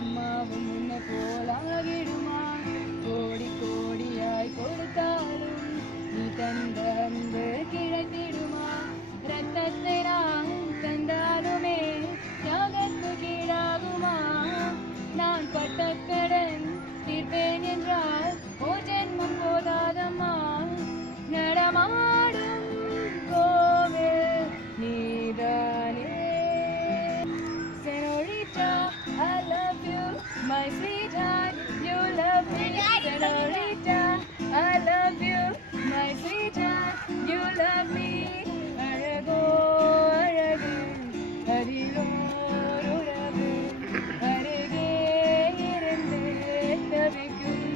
அம்மாவும் உன்னை போலாகிடுமா? கோடி கோடியாய் கொடுத்தாலும் நீ தந்த அன்பு கிடைத்திடுமா? ரத்தத்தை நான் தந்தாலுமே தியாகத்து கீழாகுமா? நான் பட்ட கடன் தீர்ப்பேன் என்றால் ஓ ஜென்மம் போதாதம்மா. நடமாடும் கோவில் நீதானே. Senorita, I love you, my sweetheart, you love me. Senorita, I love you, my sweetheart, you love me. அழகோ அழகு அதிலும் உறவு அருகே இருந்து தவிக்கும்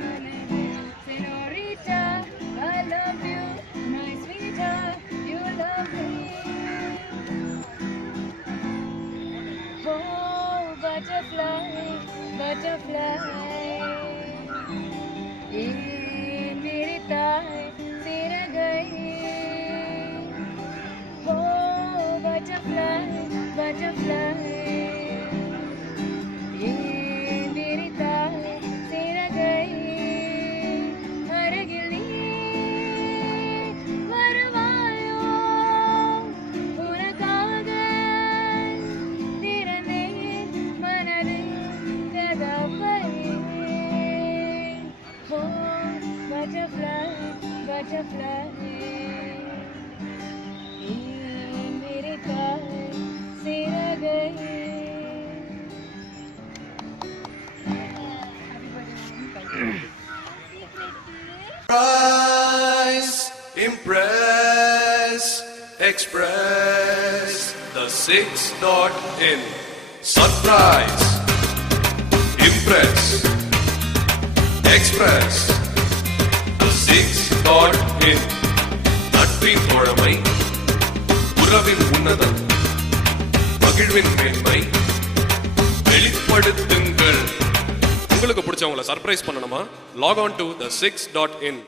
மனது. Senorita, I love you, my sweetheart, you love me. Oh, butterfly, butterfly, ये मेरी ताई सिरगई. Oh, butterfly, butterfly, ये मेरी ताई सिरगई. अरगिल நீ வருவாயோ? உனக்காக திறந்தேன் மனது கதவை. Oh, butterfly, butterfly, ये मेरे ताई सिरगई. Surprise, impress, express, the 6.in. Surprise, impress, express, the 6.in. நட்பின் தோழமை, உறவின் உன்னதம், மகிழ்வின் மேன்மை வெளிப்படுத்துங்கள். உங்களுக்கு பிடிச்சவங்களை சர்ப்ரைஸ் பண்ணணுமா? Lock on to the 6.in.